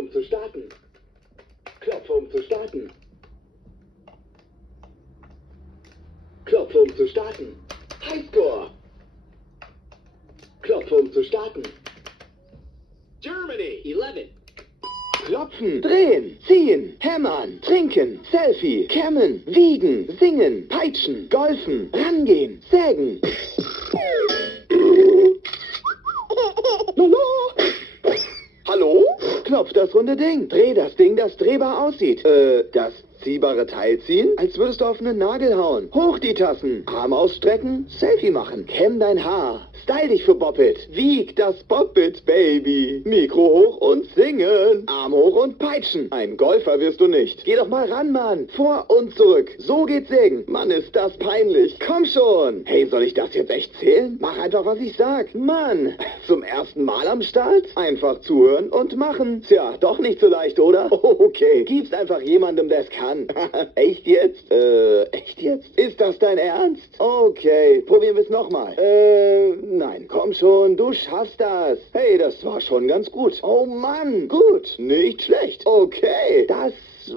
um zu starten. Klopfe, um zu starten. Klopfe, um zu starten. Highscore. Klopfe, um zu starten. Germany. 11. Klopfen, drehen, ziehen, hämmern, trinken, Selfie, kämmen, wiegen, singen, peitschen, golfen, rangehen, sägen. Hallo? Klopf das runde Ding. Dreh das Ding, das drehbar aussieht. Das ziehbare Teil ziehen? Als würdest du auf einen Nagel hauen. Hoch die Tassen. Arm ausstrecken. Selfie machen. Kämm dein Haar. Style dich für Bobbit. Wieg das Bobbit, Baby. Mikro hoch und singen. Arm hoch und peitschen. Ein Golfer wirst du nicht. Geh doch mal ran, Mann. Vor und zurück. So geht's Sägen. Mann, ist das peinlich. Komm schon. Hey, soll ich das jetzt echt zählen? Mach einfach, was ich sag. Mann, zum ersten Mal am Start? Einfach zuhören und machen. Tja, doch nicht so leicht, oder? Okay. Gib's einfach jemandem, der es kann. Echt jetzt? Echt jetzt? Ist das dein Ernst? Okay, probieren wir es nochmal. Nein, komm schon, du schaffst das. Hey, das war schon ganz gut. Oh Mann, gut, nicht schlecht. Okay, das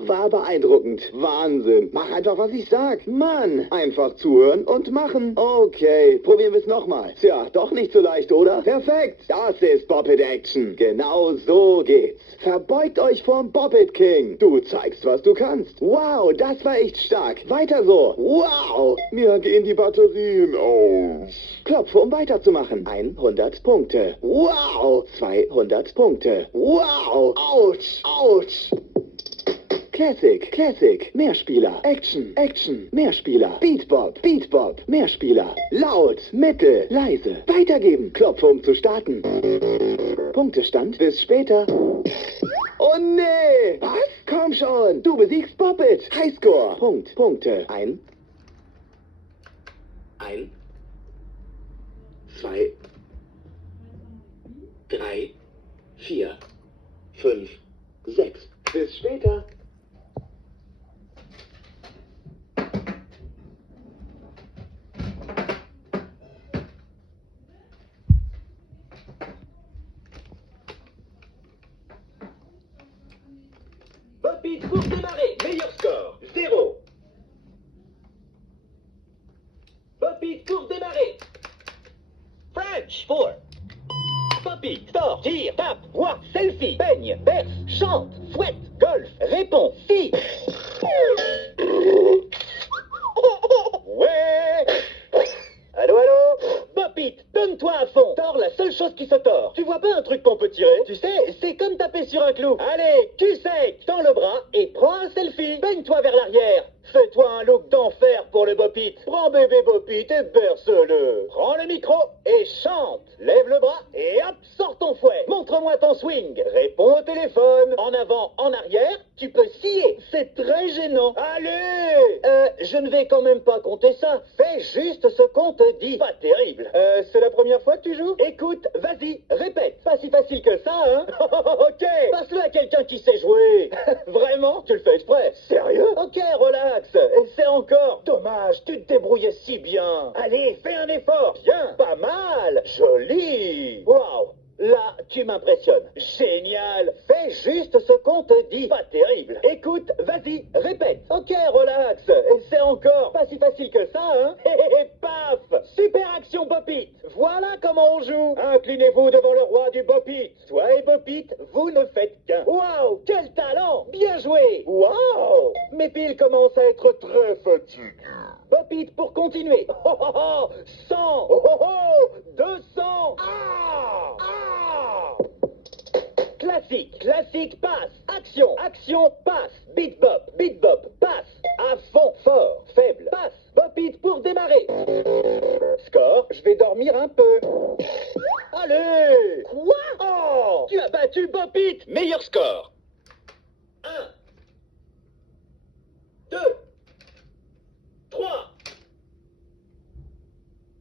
war beeindruckend. Wahnsinn. Mach einfach, was ich sag. Mann, einfach zuhören und machen. Okay, probieren wir es nochmal. Tja, doch nicht so leicht, oder? Perfekt. Das ist Bobbit Action. Genau so geht's. Verbeugt euch vorm Bobbit King. Du zeigst, was du kannst. Wow, das war echt stark. Weiter so. Wow. Mir gehen die Batterien aus. Klopfe, um weiterzumachen. 100 Punkte. Wow. 200 Punkte. Wow. Autsch. Autsch. Classic, Classic, Mehrspieler, Action, Action, Mehrspieler, Beatbop, Beatbop, Mehrspieler, laut, mittel, leise, weitergeben, Klopfe, um zu starten. Punktestand, bis später. Oh nee! Was? Komm schon, du besiegst Bobbit. Highscore. Punkte. 1, 2, 3, 4, 5, 6. Bis später. Bobbit pour démarrer. Meilleur score, 0. Bobbit pour démarrer. French, 4. Bobbit, sort, tire, tape, voit, selfie, peigne, berce, chante, fouette, golf, répond, fille. Ouais. Allô, allô? Bobbit, donne-toi à fond. Tord la seule chose qui se tord. Tu vois pas un truc qu'on peut tirer? Tu sais, c'est comme taper sur un clou. Allez, tu sais, tends le bras et prends un selfie. Peigne-toi vers l'arrière. Fais-toi un look d'enfer pour le Bobbit. Prends bébé Bobbit et berce-le. Prends le micro et chante. Lève le bras et hop, sors ton fouet. Montre-moi ton swing. Réponds au téléphone. En avant, en arrière, tu peux scier. C'est très gênant. Allez! Je ne vais quand même pas compter ça. Fais juste ce qu'on te dit. Pas terrible. C'est la première fois que tu joues? Écoute, vas-y, répète. Pas si facile que ça, hein? Ok. Passe-le à quelqu'un qui sait jouer. Vraiment? Tu le fais exprès? Sérieux? Ok, relax. Essaie encore. Dommage, tu te débrouillais si bien. Allez, fais un effort. Bien, pas mal. Joli. Waouh. Là, tu m'impressionnes. Génial. Fais juste ce qu'on te dit. Pas terrible. Écoute, vas-y, répète. Ok, relax. Essaie encore. Pas si facile que ça, hein? Hé, paf. Super action, Bobbit. Voilà comment on joue. Inclinez-vous devant le roi du Bobbit. Toi et Bobbit, vous ne faites qu'un. Waouh, quel talent. Bien joué. Waouh. Mes piles commencent à être très fatiguées. Bobbit pour continuer. Oh, oh, oh. 100. Oh, oh, oh. 200. Ah. Ah. Classique, classique, passe. Action, action, passe. Beat bop, passe. À fond, fort, faible, passe. Bobbit pour démarrer. Score, je vais dormir un peu. Allez. Quoi? Oh, tu as battu Bobbit. Meilleur score. 1, 2, 3,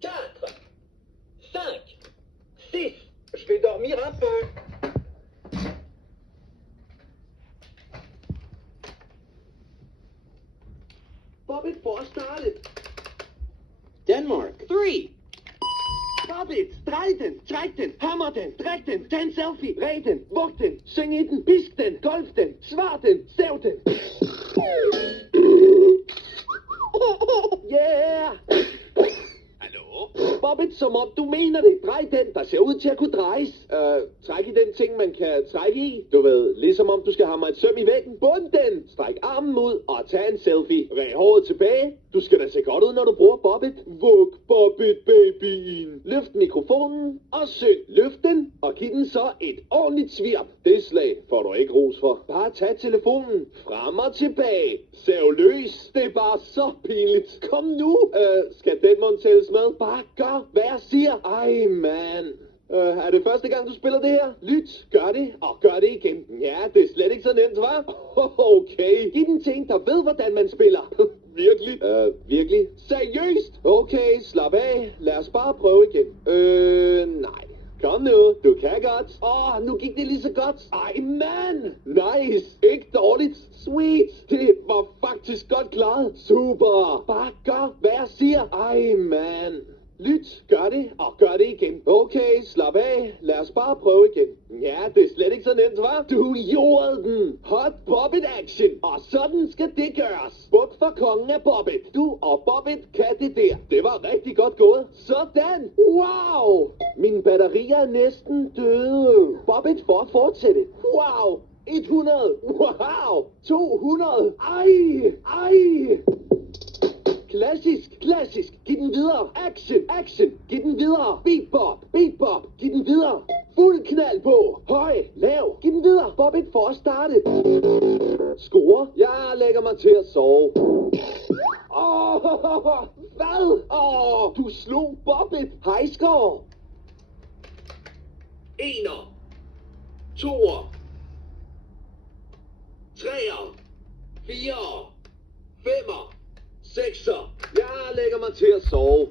4, 5, 6. Je vais dormir un peu. Bobbit, four started. Denmark. 3. Bobbit, streiten, hammerten, Stræk den, tag en selfie, ræd den, vug den, syng i den, pisk den, golf den, svar den, stav den. Yeah! Hallo? Bobbit, som om du mener det. Drej den, der ser ud til at kunne drejes. Træk i den ting, man kan trække i. Du ved, ligesom om du skal hamre et søm i væggen. Bund den. Stræk armen ud og tag en selfie. Ræg håret tilbage. Du skal da se godt ud, når du bruger Bobbit. Vug Bobbit, babyen. Løft mikrofonen og syng. Løft den og giv den så et ordentligt svirp. Det slag får du ikke ros for. Bare tag telefonen. Frem og tilbage. Sav løs. Det er bare så pinligt. Kom nu. Skal den mund tælles med? Bare gør, hvad jeg siger. Ej, mand. Er det første gang, du spiller det her? Lyt, gør det, og gør det igen. Ja, det er slet ikke så nemt, hva'? Okay. Giv den til en, der ved, hvordan man spiller. Virkelig? Virkelig? Seriøst? Okay, slap af. Lad os bare prøve igen. Nej. Kom nu, du kan godt. Nu gik det lige så godt. Ej, mand. Nice. Ikke dårligt. Sweet. Det var faktisk godt klaret. Super. Bare gør, hvad jeg siger. Ej, mand. Lyt, gør det, og gør det igen. Okay, slap af. Lad os bare prøve igen. Ja, det er slet ikke så nemt, hva'? Du jordede den. Hot Bobbit action. Og sådan skal det gøres. Buk for kongen af Bobbit. Du og Bobbit kan det der. Det var rigtig godt gået. Sådan. Wow. Mine batterier er næsten døde. Bobbit for at fortsætte. Wow. 100. Wow. 200. Ej. Klassisk, klassisk. Giv den videre. Action, action. Giv den videre. Beat bop. Giv den videre. Fuld knald på. Høj, lav. Giv den videre. Bobbit for at starte. Score. Jeg lægger mig til at sove. Hvad? Du slog Bobbit. High score. 1'er. 2'er. 3'er. 4'er. 5'er. 6'er. Jeg lægger mig til at sove.